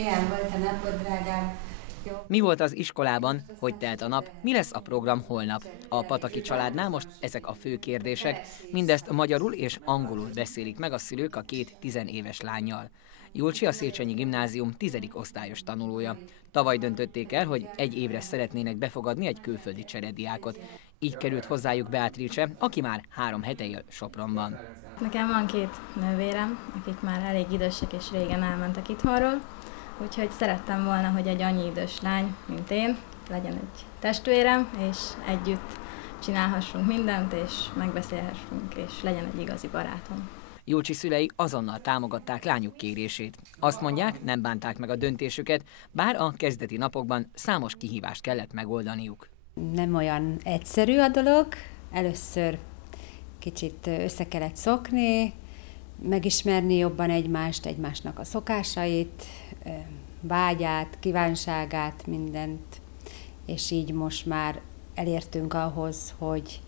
Milyen volt a napod, drágám? Mi volt az iskolában, hogy telt a nap, mi lesz a program holnap? A Pataki családnál most ezek a fő kérdések, mindezt magyarul és angolul beszélik meg a szülők a két 10 éves lánnyal. Julcsi a Széchenyi Gimnázium 10. osztályos tanulója. Tavaly döntötték el, hogy egy évre szeretnének befogadni egy külföldi cserediákot. Így került hozzájuk Beatrice, aki már 3 hete él Sopronban. Nekem van 2 nővérem, akik már elég idősek és régen elmentek itthonról, úgyhogy szerettem volna, hogy egy annyi idős lány, mint én, legyen egy testvérem, és együtt csinálhassunk mindent, és megbeszélhessünk, és legyen egy igazi barátom. Julcsi szülei azonnal támogatták lányuk kérését. Azt mondják, nem bánták meg a döntésüket, bár a kezdeti napokban számos kihívást kellett megoldaniuk. Nem olyan egyszerű a dolog. Először kicsit össze kellett szokni, megismerni jobban egymást, egymásnak a szokásait, vágyát, kívánságát, mindent, és így most már elértünk ahhoz, hogy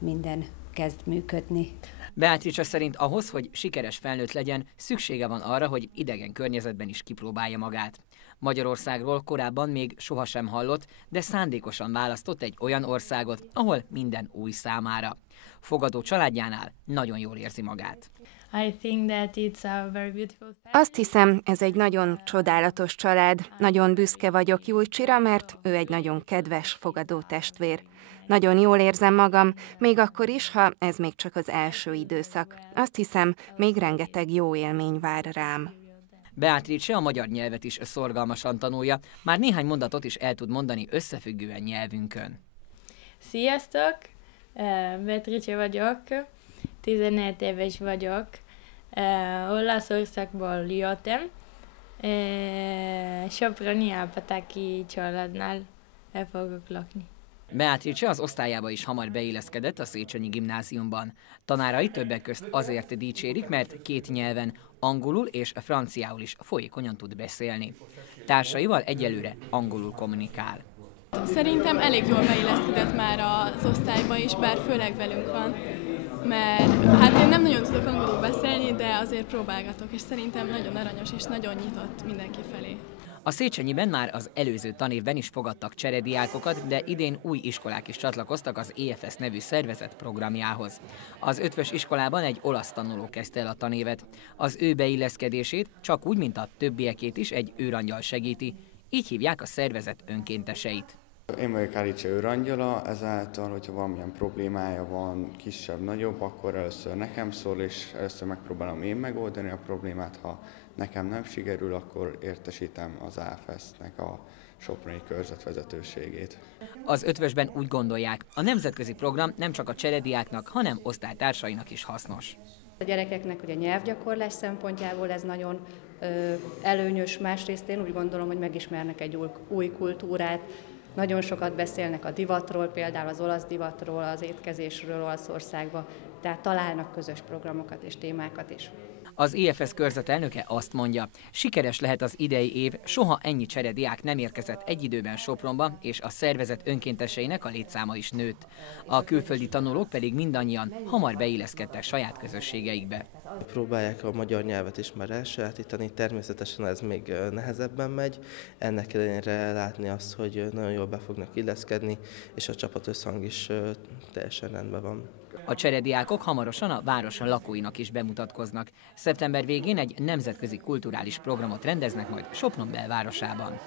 minden kezd működni. Beatrice szerint ahhoz, hogy sikeres felnőtt legyen, szüksége van arra, hogy idegen környezetben is kipróbálja magát. Magyarországról korábban még sohasem hallott, de szándékosan választott egy olyan országot, ahol minden új számára. Fogadó családjánál nagyon jól érzi magát. Azt hiszem, ez egy nagyon csodálatos család. Nagyon büszke vagyok Julcsira, mert ő egy nagyon kedves, fogadó testvér. Nagyon jól érzem magam, még akkor is, ha ez még csak az első időszak. Azt hiszem, még rengeteg jó élmény vár rám. Beatrice a magyar nyelvet is szorgalmasan tanulja, már néhány mondatot is el tud mondani összefüggően nyelvünkön. Sziasztok! Beatrice vagyok, 17 éves vagyok, Olaszországból jöttem, Soproni a Pataki családnál fogok lakni. Beatrice az osztályába is hamar beilleszkedett a Széchenyi Gimnáziumban. Tanárai többek közt azért dicsérik, mert 2 nyelven, angolul és franciául is folyékonyan tud beszélni. Társaival egyelőre angolul kommunikál. Szerintem elég jól beilleszkedett már az osztályba is, bár főleg velünk van, mert hát én nem nagyon tudok angolul beszélni, de azért próbálgatok, és szerintem nagyon aranyos és nagyon nyitott mindenki felé. A Széchenyiben már az előző tanévben is fogadtak cserediákokat, de idén új iskolák is csatlakoztak az EFS nevű szervezet programjához. Az Ötvös iskolában egy olasz tanuló kezdte el a tanévet. Az ő beilleszkedését csak úgy, mint a többiekét is egy őrangyal segíti, így hívják a szervezet önkénteseit. Én vagyok Alice őrangyola, ezáltal, hogyha valamilyen problémája van, kisebb-nagyobb, akkor először nekem szól, és először megpróbálom én megoldani a problémát. Ha nekem nem sikerül, akkor értesítem az AFS-nek a soproni körzetvezetőségét. Az Ötvösben úgy gondolják, a nemzetközi program nem csak a cserediáknak, hanem osztálytársainak is hasznos. A gyerekeknek ugye nyelvgyakorlás szempontjából ez nagyon előnyös, másrészt én úgy gondolom, hogy megismernek egy új kultúrát, nagyon sokat beszélnek a divatról, például az olasz divatról, az étkezésről Olaszországban, tehát találnak közös programokat és témákat is. Az EFS körzetelnöke azt mondja, sikeres lehet az idei év, soha ennyi cserediák nem érkezett egy időben Sopronba, és a szervezet önkénteseinek a létszáma is nőtt. A külföldi tanulók pedig mindannyian hamar beilleszkedtek saját közösségeikbe. Próbálják a magyar nyelvet is már elsajátítani, természetesen ez még nehezebben megy, ennek ellenére látni azt, hogy nagyon jól be fognak illeszkedni, és a csapat összhang is teljesen rendben van. A cserediákok hamarosan a város lakóinak is bemutatkoznak. Szeptember végén egy nemzetközi kulturális programot rendeznek majd Sopron belvárosában.